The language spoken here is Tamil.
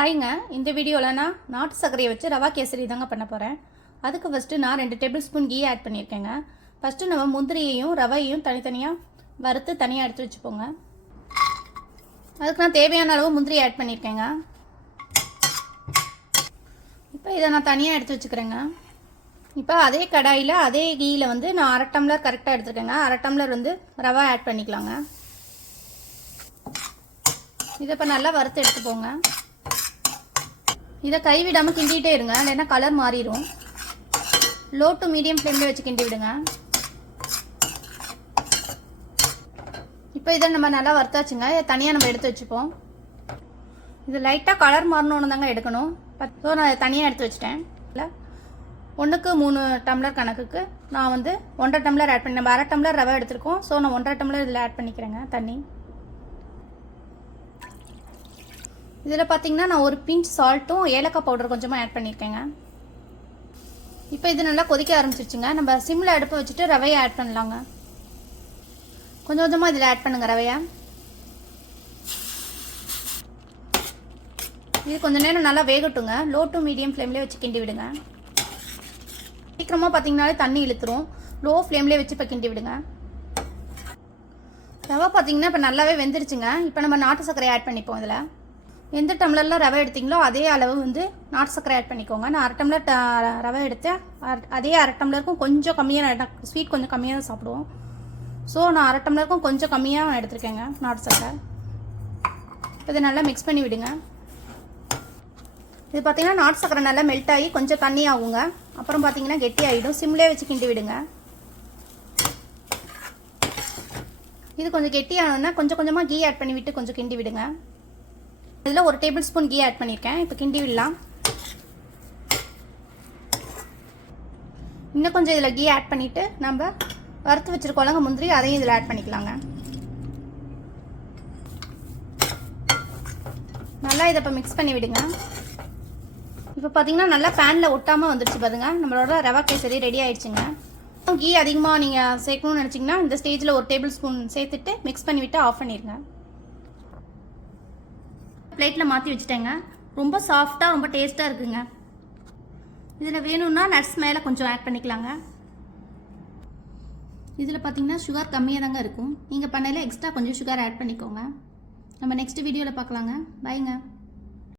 ஹாய்ங்க, இந்த வீடியோவில் நான் நாட்டு சர்க்கரையை வச்சு ரவா கேசரி தாங்க பண்ண போகிறேன். அதுக்கு ஃபஸ்ட்டு நான் 2 டேபிள் ஸ்பூன் கீ ஆட் பண்ணியிருக்கேங்க. ஃபஸ்ட்டு நம்ம முந்திரியையும் ரவையையும் தனித்தனியாக வறுத்து தனியாக எடுத்து வச்சுப்போங்க. அதுக்கு நான் தேவையான அளவு முந்திரி ஆட் பண்ணியிருக்கேங்க. இப்போ இதை நான் தனியாக எடுத்து வச்சுக்கிறேங்க. இப்போ அதே கடாயில் அதே கீயில் வந்து நான் 1/2 டம்ளர் கரெக்டாக எடுத்துருக்கேங்க. 1/2 டம்ளர் வந்து ரவா ஆட் பண்ணிக்கலாங்க. இதை இப்போ நல்லா வறுத்து எடுத்துப்போங்க. இதை கைவிடாமல் கிண்டிகிட்டே இருங்க, இல்லைன்னா கலர் மாறிடும். லோ டு மீடியம் ஃப்ளேமில் வச்சு கிண்டி விடுங்க. இப்போ இதை நம்ம நல்லா வறுத்தாச்சுங்க. இதை தனியாக நம்ம எடுத்து வச்சுப்போம். இது லைட்டாக கலர் மாறணுன்னு தாங்க எடுக்கணும். ஸோ நான் இதை தனியாக எடுத்து வச்சுட்டேன். இல்லை 1க்கு 3 டம்ளர் கணக்குக்கு நான் வந்து 1/2 டம்ளர் ஆட் பண்ணி, நம்ம 1/2 டம்ளர் ரவை எடுத்துருக்கோம். ஸோ நான் 1/2 டம்ளர் இதில் ஆட் பண்ணிக்கிறேங்க தண்ணி. இதில் பார்த்தீங்கன்னா நான் ஒரு பிஞ்ச் சால்ட்டும் ஏலக்காய் பவுடர் கொஞ்சமாக ஆட் பண்ணியிருக்கேங்க. இப்போ இது நல்லா கொதிக்க ஆரம்பிச்சிருச்சுங்க. நம்ம சிம்மில் அடுப்பை வச்சுட்டு ரவையை ஆட் பண்ணலாங்க. கொஞ்சம் கொஞ்சமாக இதில் ஆட் பண்ணுங்கள் ரவையை. இது கொஞ்சம் நேரம் நல்லா வேகட்டுங்க. லோ டு மீடியம் ஃப்ளேம்லேயே வச்சு கிண்டி விடுங்க. சீக்கிரமாக பார்த்தீங்கன்னாலே தண்ணி இழுத்துரும். லோ ஃப்ளேம்லேயே வச்சு இப்போ கிண்டி விடுங்க. ரவை பார்த்தீங்கன்னா இப்போ நல்லாவே வெந்துருச்சுங்க. இப்போ நம்ம நாட்டு சர்க்கரை ஆட் பண்ணிப்போம். இதில் எந்த டம்ளரில் ரவை எடுத்திங்களோ அதே அளவு வந்து நாட்டு சர்க்கரை ஆட் பண்ணிக்கோங்க. நான் 1/2 டம்ளர் ரவை எடுத்தேன். அதே 1/2 டம்ளருக்கும் கொஞ்சம் கம்மியாக, ஸ்வீட் கொஞ்சம் கம்மியாக தான் சாப்பிடுவோம். ஸோ நான் 1/2 டம்ளருக்கும் கொஞ்சம் கம்மியாக எடுத்துருக்கேங்க நாட்டு சர்க்கரை. இதை நல்லா மிக்ஸ் பண்ணி விடுங்க. இது பார்த்தீங்கன்னா நாட்டு சர்க்கரை நல்லா மெல்ட் ஆகி கொஞ்சம் தண்ணி ஆகுங்க. அப்புறம் பார்த்தீங்கன்னா கெட்டி ஆகிடும். சிம்லேயே வச்சு கிண்டி விடுங்க. இது கொஞ்சம் கெட்டி ஆனோன்னா கொஞ்சம் கொஞ்சமாக கீ ஆட் பண்ணி விட்டு கொஞ்சம் கிண்டி விடுங்க. இதில் 1 டேபிள் ஸ்பூன் கீ ஆட் பண்ணியிருக்கேன். இப்போ கிண்டி விடலாம். இன்னும் கொஞ்சம் இதில் கீ ஆட் பண்ணிவிட்டு நம்ம வறுத்து வச்சுருக்கோம்லங்க முந்திரி, அதையும் இதில் ஆட் பண்ணிக்கலாங்க. நல்லா இதை இப்போ மிக்ஸ் பண்ணி விடுங்க. இப்போ பார்த்தீங்கன்னா நல்லா பேனில் ஒட்டாமல் வந்துடுச்சு பாருங்க. நம்மளோட ரவா கேசரி ரெடி ஆயிடுச்சுங்க. கீ அதிகமாக நீங்கள் சேர்க்கணும்னு நினச்சிங்கன்னா இந்த ஸ்டேஜில் 1 டேபிள் ஸ்பூன் சேர்த்துட்டு மிக்ஸ் பண்ணிவிட்டு ஆஃப் பண்ணிடுங்க. பிளேட்டில் மாற்றி வச்சுட்டேங்க. ரொம்ப சாஃப்டாக ரொம்ப டேஸ்ட்டாக இருக்குங்க. இதில் வேணும்னா நட்ஸ் மேலே கொஞ்சம் ஆட் பண்ணிக்கலாங்க. இதில் பார்த்தீங்கன்னா சுகர் கம்மியாக தாங்க இருக்கும். நீங்கள் பண்ணையில் எக்ஸ்ட்ரா கொஞ்சம் சுகர் ஆட் பண்ணிக்கோங்க. நம்ம நெக்ஸ்ட் வீடியோவில் பார்க்கலாங்க. பாய்ங்க.